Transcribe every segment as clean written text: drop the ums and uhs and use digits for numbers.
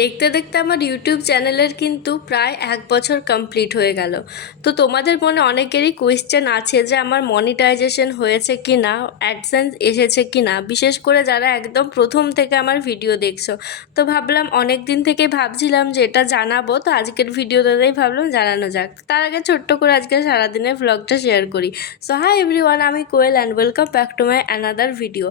দেখতে দেখতে আমার ইউটিউব চ্যানেলের কিন্তু প্রায় 1 বছর কমপ্লিট হয়ে গেল। তো তোমাদের মনে অনেকেরই কোয়েশ্চেন আছে যে আমার মনিটাইজেশন হয়েছে কি না, অ্যাডসেন্স এসেছে কি না, বিশেষ করে যারা একদম প্রথম থেকে আমার ভিডিও দেখছো। তো ভাবলাম অনেক দিন থেকে ভাবছিলাম যে এটা জানাবো, তো আজকের ভিডিওটাতেই ভাবলাম জানানো যাক। তার আগে ছোট্ট করে আজকে সারাদিনের ভ্লগটা শেয়ার করি। সো হাই এভরিওয়ান, আমি Koel and welcome back to my another video.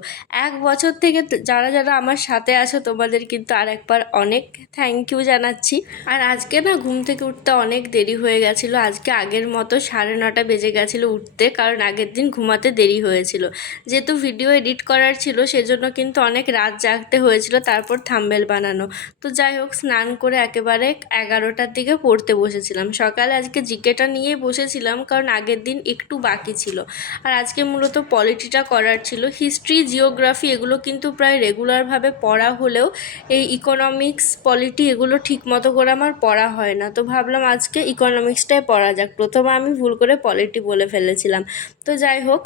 1 বছর থেকে যারা যারা আমার সাথে আছো তোমাদের কিন্তু আর একবার অনেক থ্যাংক ইউ জানাচ্ছি। আর আজকে না ঘুম থেকে উঠতে অনেক দেরি হয়ে গেছিলো। আজকে আগের মতো 9:30 বেজে গেছিলো উঠতে, কারণ আগের দিন ঘুমাতে দেরি হয়েছিল। যেহেতু ভিডিও এডিট করার ছিল সেজন্য কিন্তু অনেক রাত জাগতে হয়েছিল, তারপর থাম্বনেল বানানো। তো যাই হোক, স্নান করে একেবারে 11টার দিকে পড়তে বসেছিলাম। সকালে আজকে জিকেটা নিয়েই বসেছিলাম, কারণ আগের দিন একটু বাকি ছিল। আর আজকে মূলত পলিটিটা করার ছিল। হিস্ট্রি, জিওগ্রাফি এগুলো কিন্তু প্রায় রেগুলারভাবে পড়া হলেও এই ইকোনমিক্স, পলিটি এগুলো ঠিক মতো করে আমার পড়া হয় না। তো ভাবলাম আজকে ইকোনমিক্সটাই পড়া যাক। প্রথমে আমি ভুল করে পলিটি বলে ফেলেছিলাম। তো যাই হোক,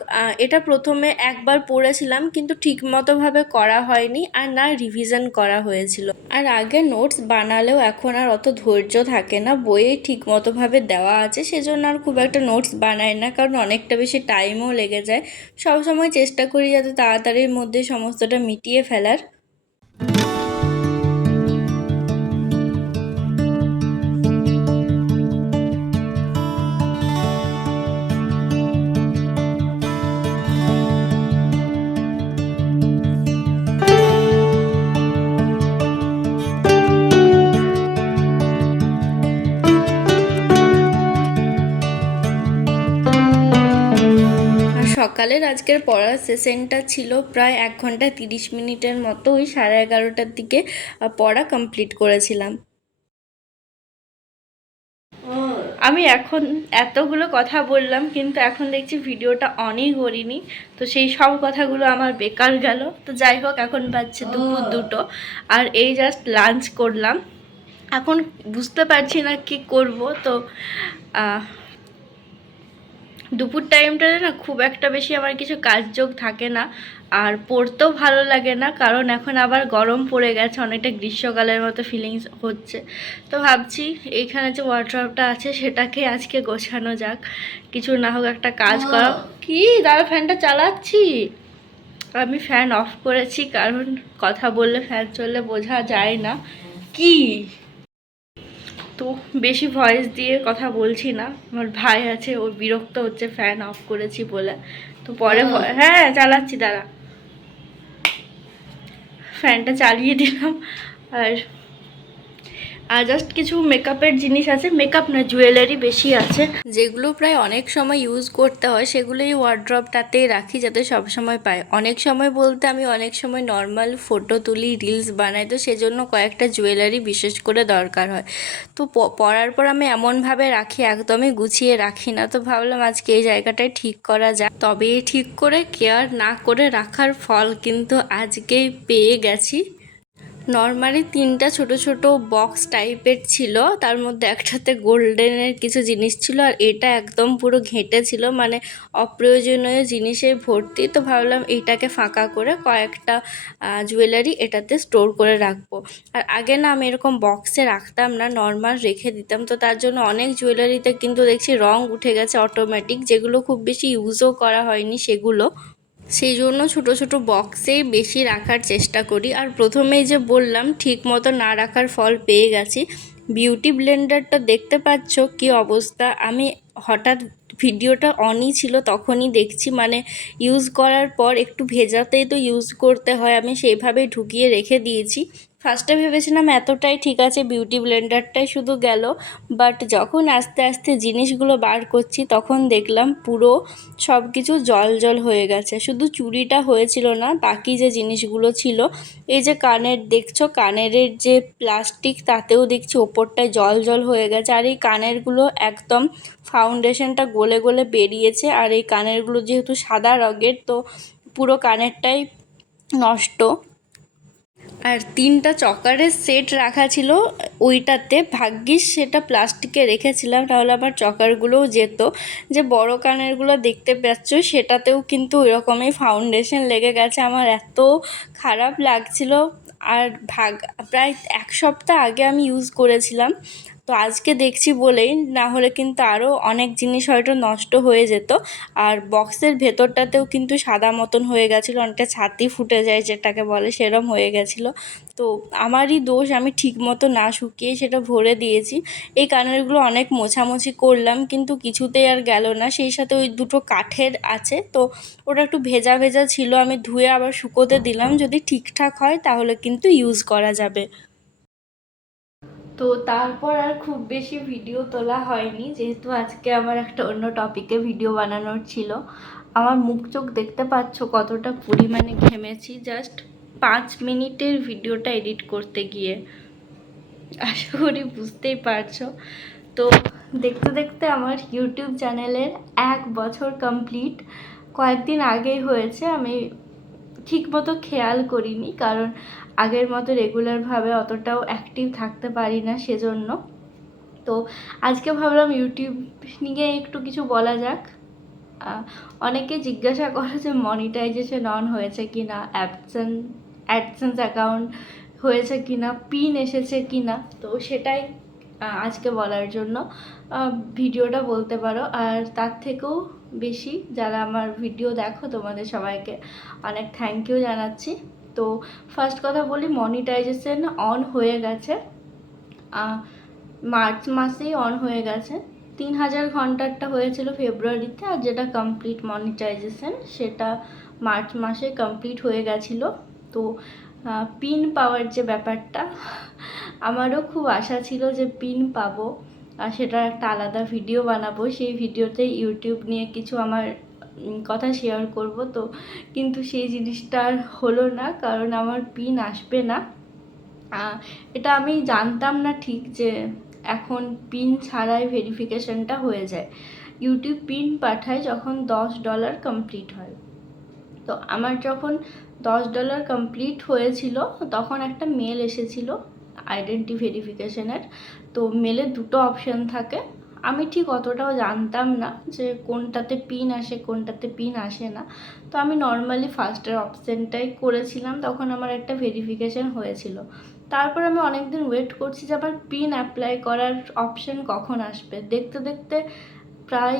এটা প্রথমে একবার পড়েছিলাম কিন্তু ঠিক মতোভাবে করা হয়নি, আর না রিভিশন করা হয়েছিল। আর আগে নোটস বানালেও এখন আর অত ধৈর্য থাকে না, বইয়ে ঠিক মতোভাবে দেওয়া আছে সেজন্য আর খুব একটা নোটস বানাই না, কারণ অনেকটা বেশি টাইমও লেগে যায়। সবসময় চেষ্টা করি যাতে তাড়াতাড়ির মধ্যে সমস্তটা মিটিয়ে ফেলার। সকালের আজকের পড়ার সেশনটা ছিল প্রায় 1 ঘন্টা 30 মিনিটের মতো। ওই 11:30টার দিকে পড়া কমপ্লিট করেছিলাম। আমি এখন এতগুলো কথা বললাম কিন্তু এখন দেখছি ভিডিওটা অনই করিনি, তো সেই সব কথাগুলো আমার বেকার গেল। তো যাই হোক, এখন বাজছে দুপুর 2টো, আর এই জাস্ট লাঞ্চ করলাম। এখন বুঝতে পারছি না কি করব। তো দুপুর টাইমটাতে না খুব একটা বেশি আমার কিছু কাজযোগ থাকে না, আর পড়তেও ভালো লাগে না, কারণ এখন আবার গরম পড়ে গেছে, অনেকটা গ্রীষ্মকালের মতো ফিলিংস হচ্ছে। তো ভাবছি এইখানে যে ওয়ার্ড্রপটা আছে সেটাকে আজকে গোছানো যাক, কিছু না হোক একটা কাজ করা। কি দাঁড়া, ফ্যানটা চালাচ্ছি। আমি ফ্যান অফ করেছি কারণ কথা বললে ফ্যান চললে বোঝা যায় না। কি তো বেশি ভয়েস দিয়ে কথা বলছি না, আমার ভাই আছে, ওর বিরক্ত হচ্ছে ফ্যান অফ করেছি বলে। তো পরে হ্যাঁ চালাচ্ছি, দাঁড়া, ফ্যানটা চালিয়ে দিলাম। আর জাস্ট কিছু মেকআপের জিনিস আছে, মেকআপ না জুয়েলারি বেশি আছে, যেগুলো প্রায় অনেক সময় ইউজ করতে হয়, সেগুলোই ওয়ার্ড্রপটাতেই রাখি যাতে সব সময় পাই। অনেক সময় বলতে আমি অনেক সময় নর্মাল ফটো তুলি, রিলস বানাই, তো সেজন্য কয়েকটা জুয়েলারি বিশেষ করে দরকার হয়। তো পরার পর আমি এমনভাবে রাখি, একদমই গুছিয়ে রাখি না। তো ভাবলাম আজকে এই জায়গাটায় ঠিক করা যায়। তবে এই ঠিক করে কেয়ার না করে রাখার ফল কিন্তু আজকেই পেয়ে গেছি। নর্মালি 3টা ছোট ছোট বক্স টাইপের ছিল, তার মধ্যে একটাতে গোল্ডেনের কিছু জিনিস ছিল, আর এটা একদম পুরো ঘেঁটে ছিল, মানে অপ্রয়োজনীয় জিনিসে ভর্তি। তো ভাবলাম এইটাকে ফাঁকা করে কয়েকটা জুয়েলারি এটাতে স্টোর করে রাখবো। আর আগে না আমি এরকম বক্সে রাখতাম না, নর্মাল রেখে দিতাম। তো তার জন্য অনেক জুয়েলারিতে কিন্তু দেখছি রং উঠে গেছে অটোমেটিক, যেগুলো খুব বেশি ইউজও করা হয়নি সেগুলো। সেই জন্য ছোটো ছোটো বক্সেই বেশি রাখার চেষ্টা করি। আর প্রথমেই যে বললাম ঠিক মতো না রাখার ফল পেয়ে গেছি। বিউটি ব্লেন্ডারটা দেখতে পাচ্ছ কি অবস্থা। আমি হঠাৎ ভিডিওটা অনই ছিল তখনই দেখছি, মানে ইউজ করার পর একটু ভেজাতেই তো ইউজ করতে হয়, আমি সেইভাবেই ঢুকিয়ে রেখে দিয়েছি। ফার্স্টে ভেবেছিলাম এতটাই ঠিক আছে, বিউটি ব্লেন্ডারটাই শুধু গেল, বাট যখন আস্তে আস্তে জিনিসগুলো বার করছি তখন দেখলাম পুরো সব কিছু জল জল হয়ে গেছে। শুধু চুড়িটা হয়েছিল না, বাকি যে জিনিসগুলো ছিল, এই যে কানের দেখছো, কানের যে প্লাস্টিক তাতেও দেখছি ওপরটায় জল জল হয়ে গেছে। আর এই কানেরগুলো একদম ফাউন্ডেশনটা গলে গলে বেরিয়েছে, আর এই কানেরগুলো যেহেতু সাদা রঙের তো পুরো কানেরটাই নষ্ট। আর 3টা চকারের সেট রাখা ছিল ওইটাতে, ভাগ্যিস সেটা প্লাস্টিকে রেখেছিলাম, তাহলে আমার চকারগুলোও যেত। যে বড় কানেরগুলো দেখতে পাচ্ছ সেটাতেও কিন্তু ওইরকমই ফাউন্ডেশন লেগে গেছে। আমার এত খারাপ লাগছিল। আর প্রায় 1 সপ্তাহ আগে আমি ইউজ করেছিলাম। তো আজকে দেখছি বলেই, না হলে কিন্তু আরও অনেক জিনিস হয়তো নষ্ট হয়ে যেত। আর বক্সের ভেতরটাতেও কিন্তু সাদা মতন হয়ে গেছিলো, অনেকটা ছাতি ফুটে যায় যেটাকে বলে, সেরম হয়ে গেছিলো। তো আমারই দোষ, আমি ঠিক মতো না শুকিয়ে সেটা ভরে দিয়েছি। এই কানেরগুলো অনেক মোছামুছি করলাম কিন্তু কিছুতেই আর গেল না। সেই সাথে ওই দুটো কাঠের আছে, তো ওটা একটু ভেজা ভেজা ছিল, আমি ধুয়ে আবার শুকোতে দিলাম। যদি ঠিকঠাক হয় তাহলে কিন্তু ইউজ করা যাবে। তো তারপর আর খুব বেশি ভিডিও তোলা হয়নি, যেহেতু আজকে আমার একটা অন্য টপিকে ভিডিও বানানোর ছিল। আমার মুখ চোখ দেখতে পাচ্ছ কতটা পরিমাণে ঘেমেছি জাস্ট 5 মিনিটের ভিডিওটা এডিট করতে গিয়ে। আশা করি বুঝতেই পারছো। তো দেখতে দেখতে আমার ইউটিউব চ্যানেলের 1 বছর কমপ্লিট কয়েকদিন আগেই হয়েছে। আমি ঠিক মতো খেয়াল করিনি, কারণ আগের মতো রেগুলারভাবে অতটাও অ্যাক্টিভ থাকতে পারি না, সেজন্য। তো আজকে ভাবলাম ইউটিউব নিয়ে একটু কিছু বলা যাক। অনেকে জিজ্ঞাসা করে যে মনিটাইজেশন অন হয়েছে কি না, অ্যাডসেন্স অ্যাকাউন্ট হয়েছে কি না, পিন এসেছে কি না। তো সেটাই আজকে বলার জন্য ভিডিওটা বলতে পারো। আর তার থেকেও বেশি যারা আমার ভিডিও দেখো তোমাদের সবাইকে অনেক থ্যাংক ইউ জানাচ্ছি। তো ফার্স্ট কথা বলি, মনিটাইজেশন অন হয়ে গেছে, মার্চ মাসেই অন হয়ে গেছে। 3000 ঘন্টারটা হয়েছিল ফেব্রুয়ারিতে, আর যেটা কমপ্লিট মনিটাইজেশন সেটা মার্চ মাসে কমপ্লিট হয়ে গেছিলো। তো পিন পাওয়ার যে ব্যাপারটা, আমারও খুব আশা ছিল যে পিন পাবো, আর সেটার একটা আলাদা ভিডিও বানাবো। সেই ভিডিওতে ইউটিউব নিয়ে কিছু আমার কথা শেয়ার করব। তো কিন্তু সেই জিনিসটা আর হলো না, কারণ আমার পিন আসবে না। এটা আমি জানতাম না ঠিক যে এখন পিন ছাড়াই ভেরিফিকেশনটা হয়ে যায়। ইউটিউব পিন পাঠায় যখন $10 কমপ্লিট হয়। তো আমার যখন $10 কমপ্লিট হয়েছিল তখন একটা মেল এসেছিলো আইডেন্টি ভেরিফিকেশনের। তো মেলে দুটো অপশান থাকে, আমি ঠিক অতটাও জানতাম না যে কোনটাতে পিন আসে কোনটাতে পিন আসে না। তো আমি নর্মালি ফার্স্টের অপশানটাই করেছিলাম, তখন আমার একটা ভেরিফিকেশন হয়েছিল। তারপর আমি অনেক দিন ওয়েট করছি যে আবার পিন অ্যাপ্লাই করার অপশান কখন আসবে। দেখতে দেখতে প্রায়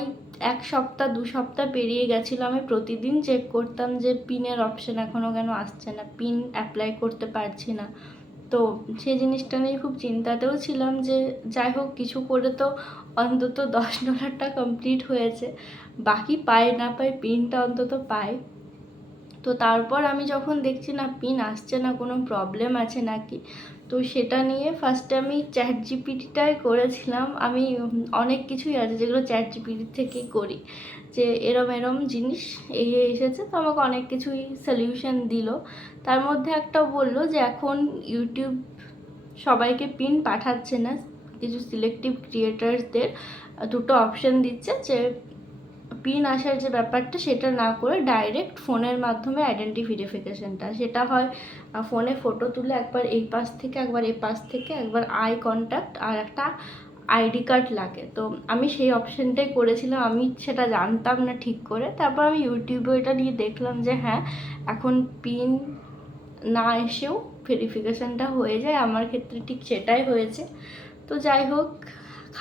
1 সপ্তাহ 2 সপ্তাহ পেরিয়ে গেছিলো। আমি প্রতিদিন চেক করতাম যে পিনের অপশান এখনও কেন আসছে না, পিন অ্যাপ্লাই করতে পারছি না। তো সেই জিনিসটা নিয়ে খুব চিন্তাতেও ছিলাম যে যাই হোক কিছু করে তো অন্তত $10টা কমপ্লিট হয়েছে, বাকি পায় না পায় পিনটা অন্তত পায়। তো তারপর আমি যখন দেখছি না পিন আসছে না, কোনো প্রবলেম আছে নাকি, তো সেটা নিয়ে ফার্স্টে আমি চ্যাট জিপিটিটাই করেছিলাম। আমি অনেক কিছুই আছে যেগুলো চ্যাট জিপিটি থেকেই করি, যে এরম এরম জিনিস এই এসেছে, তো আমাকে অনেক কিছুই সলিউশন দিল। তার মধ্যে একটা বললো যে এখন ইউটিউব সবাইকে পিন পাঠাচ্ছে না, কিছু সিলেক্টিভ ক্রিয়েটার্সদের দুটো অপশান দিচ্ছে, যে পিন আসার যে ব্যাপারটা সেটা না করে ডাইরেক্ট ফোনের মাধ্যমে আইডেন্টি ভেরিফিকেশনটা, সেটা হয় ফোনে ফটো তুলে একবার এই পাশ থেকে একবার এই পাশ থেকে একবার আই কন্ট্যাক্ট আর একটা আইডি কার্ড লাগে। তো আমি সেই অপশানটাই করেছিলাম, আমি সেটা জানতাম না ঠিক করে। তারপর আমি ইউটিউবে এটা নিয়ে দেখলাম যে হ্যাঁ এখন পিন না এসেও ভেরিফিকেশানটা হয়ে যায়, আমার ক্ষেত্রে ঠিক সেটাই হয়েছে। তো যাই হোক,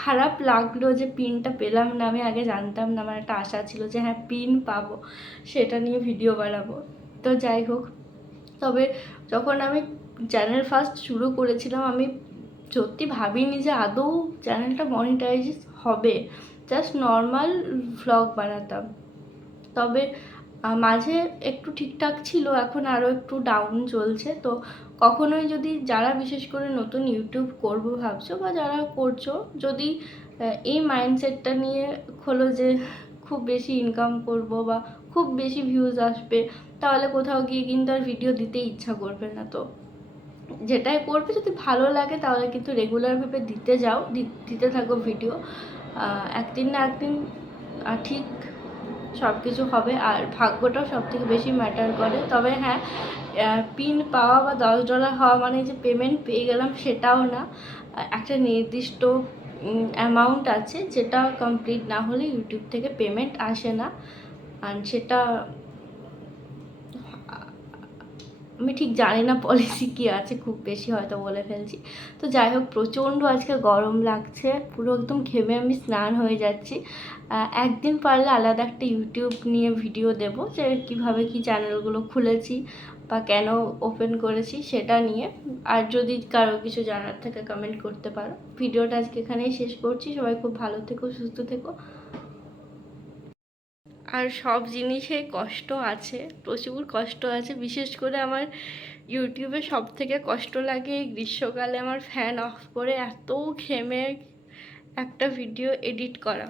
খারাপ লাগলো যে পিনটা পেলাম না। আমি আগে জানতাম না, আমার একটা আশা ছিল যে হ্যাঁ পিন পাবো, সেটা নিয়ে ভিডিও বানাবো। তো যাই হোক, তবে যখন আমি চ্যানেল ফার্স্ট শুরু করেছিলাম আমি সত্যি ভাবিনি যে আদৌ চ্যানেলটা মনিটাইজ হবে। জাস্ট নর্মাল ভ্লগ বানাতাম, তবে মাঝে একটু ঠিকঠাক ছিল, এখন আরও একটু ডাউন চলছে। তো কখনোই যদি যারা বিশেষ করে নতুন ইউটিউব করবো ভাবছো বা যারা করছো, যদি এই মাইন্ডসেটটা নিয়ে খোলো যে খুব বেশি ইনকাম করব বা খুব বেশি ভিউজ আসবে, তাহলে কোথাও গিয়ে কিন্তু আর ভিডিও দিতে ইচ্ছা করবে না। তো যেটাই করবে যদি ভালো লাগে তাহলে কিন্তু রেগুলারভাবে দিতে যাও, দিতে থাকো ভিডিও। একদিন না একদিন ঠিক সব কিছু হবে, আর ভাগ্যটাও সবথেকে বেশি ম্যাটার করে। তবে হ্যাঁ, পিন পাওয়া বা $10 হওয়া মানে যে পেমেন্ট পেয়ে গেলাম সেটাও না। একটা নির্দিষ্ট অ্যামাউন্ট আছে যেটা কমপ্লিট না হলে ইউটিউব থেকে পেমেন্ট আসে না, আর সেটা আমি ঠিক জানি না পলিসি কী আছে, খুব বেশি হয়তো বলে ফেলছি। তো যাই হোক, প্রচণ্ড আজকে গরম লাগছে, পুরো একদম ঘেমে আমি স্নান হয়ে যাচ্ছি। একদিন পারলে আলাদা একটা ইউটিউব নিয়ে ভিডিও দেব, যে কীভাবে কী চ্যানেলগুলো খুলেছি বা কেন ওপেন করেছি সেটা নিয়ে। আর যদি কারো কিছু জানার থাকে কমেন্ট করতে পারো। ভিডিওটা আজকে এখানেই শেষ করছি। সবাই খুব ভালো থেকো, সুস্থ থেকো। আর সব জিনিসে কষ্ট আছে, প্রচুর কষ্ট আছে। বিশেষ করে আমার ইউটিউবে সব থেকে কষ্ট লাগে এই গ্রীষ্মকালে আমার ফ্যান অফ করে এত ঘেমে একটা ভিডিও এডিট করা।